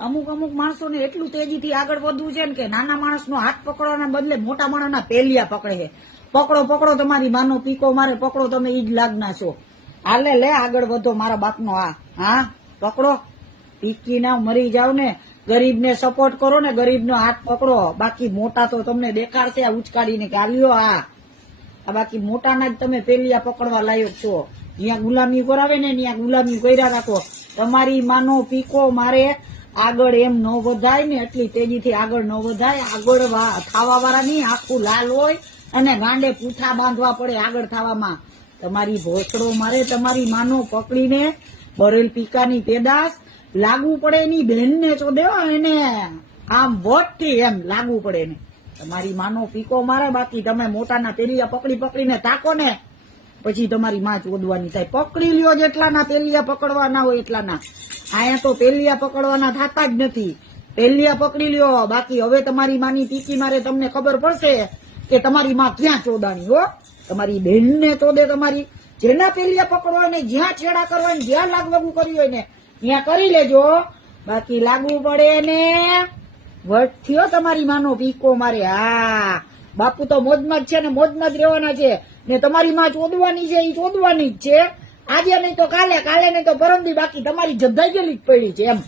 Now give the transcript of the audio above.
અમુક અમુક માણસોને એટલું તેજીથી આગળ વધવું છે ને કે નાના માણસનો હાથ પકડવાના બદલે મોટા માણસના પેલિયા પકડે છે. પકડો પકડો તમારી માનો પીકો મારે, પકડો તમે ઈ જ લાગના છો. હાલે, લે આગળ વધો મારા બાપનો આ. હા, પકડો. પીકી ના મરી જાવ ને, ગરીબને સપોર્ટ કરો ને, ગરીબનો હાથ પકડો. બાકી મોટા તો તમને દેખાડશે આ ઉચકાડીને કે આલ્યો આ. આ બાકી મોટાના જ તમે પેલિયા પકડવા લાયક છો. જ્યાં ગુલામી કરાવે ને, ત્યાં ગુલામી કર્યા રાખો. તમારી માનો પીકો મારે આગળ એમ ન વધાય ને એટલી તેજીથી આગળ ન વધાય. આગળ વા- થાવા વાળા નહીં, આખું લાલ હોય અને ગાંડે પૂઠા બાંધવા પડે આગળ થવામાં. તમારી ભોસડો મારે, તમારી માનો પકડીને ભરેલ પીકાની પેદાશ લાગુ પડે એની બહેનને ચોદેવો એને. આમ વોટથી એમ લાગુ પડે ને તમારી માનો પીકો મારે, બાકી તમે મોટાના પેલિયા પકડી પકડીને તાકો ને. પછી તમારી માં ચોદવાની થાય. પકડી લ્યો જેટલાના પેલિયા પકડવાના હોય એટલાના. અહીંયા તો પેલિયા પકડવાના થતા જ નથી. પેલિયા પકડી લ્યો. બાકી હવે તમારી માની પીકી મારે તમને ખબર પડશે કે તમારી માં ક્યાં ચોદાણી, હો? તમારી બહેનને ચોદે તમારી. જેના પેલિયા પકડવા ને જ્યાં છેડા કરવા જ્યાં લાગવાગું કર્યું હોય ને ત્યાં કરી લેજો. બાકી લાગવું પડે ને. વટ થયો તમારી માનો પીકો મારે. હા. બાપુ તો મોજમાં જ છે ને મોજમાં જ રહેવાના છે. ને તમારી માં ચોદવાની છે એ ચોદવાની જ છે. આજે નહીં તો કાલે કાલે નહીં તો પરમદી બાકી તમારી જબ્દાઈ ગયેલી જ પડી છે એમ.